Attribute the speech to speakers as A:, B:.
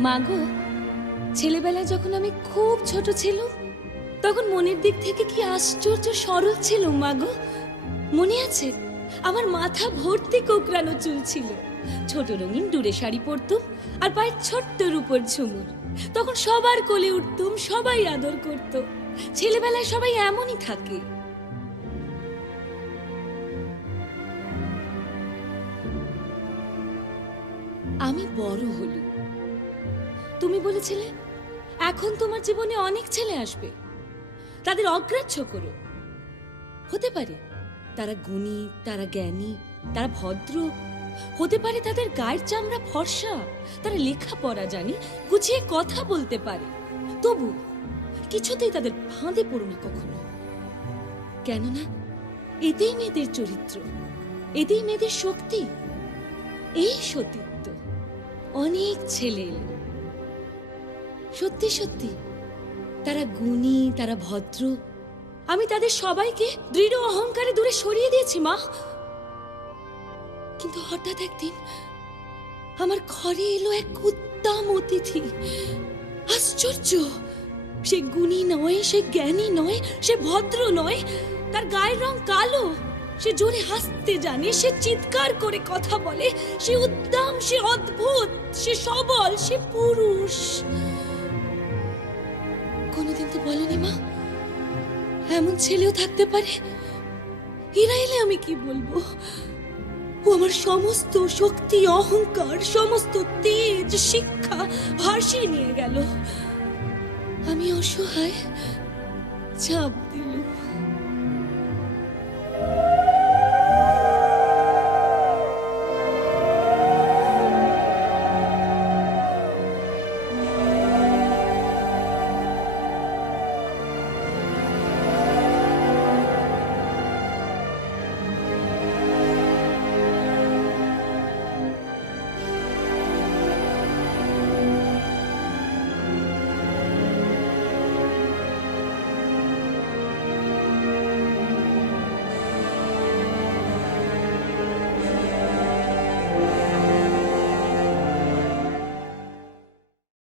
A: মাগো ছেলেবেলায় যখন আমি খুব ছোট ছিল তখন মনের দিক থেকে কি আশ্চর্য সরল ছিল মাগো মনে আছে? আমার মাথা ভর্তি কোকড়ানো চুল ছিল। ছোট রঙিন ডুরে শাড়ি পরতুম আর পায়ের ছোট্ট রূপর ঝুমুর। তখন সবার কোলে উঠতুম, সবাই আদর করত। ছেলেবেলায় সবাই এমনই থাকে। আমি বড় হলুম। তুমি বলেছিলে, এখন তোমার জীবনে অনেক ছেলে আসবে। তাদের অগ্রাহ্য করো। হতে পারে তারা গুণী, তারা জ্ঞানী, তারা ভদ্র। হতে পারে তাদের গায়ের চামড়া ফর্সা, তারা লেখাপড়া জানি, গুছিয়ে কথা বলতে পারে। তবু কিছুতেই তাদের ফাঁদে পড়ো না কখনো। কেননা এতেই মেয়েদের চরিত্র, এতেই মেয়েদের শক্তি, এই সতীত্ব। অনেক ছেলে এলো। সত্যি সত্যি। তারা গুণী, তারা ভদ্র। আমি তাদের সবাইকে দৃঢ় অহংকারে দূরে সরিয়ে দিয়েছি, মা। কিন্তু হঠাৎ একদিন আমার ঘরে এলো এক উত্তম অতিথি। আশ্চর্য! সে গুণী নয়, সে জ্ঞানী নয়, সে ভদ্র নয়। তার গায়ের রং কালো। সে জোরে হাসতে জানে, সে চিৎকার করে কথা বলে। সে উদ্দাম সে অদ্ভুত, সে সবল, সে পুরুষ। বলেনি মা? এমন ছেলেও থাকতে পারে? এরা এলে আমি কি বলব? ও আমার সমস্ত শক্তি, অহংকার, সমস্ত তেজ, শিক্ষা ভাসিয়ে নিয়ে গেল। আমি অসহায় চাপ দিলুম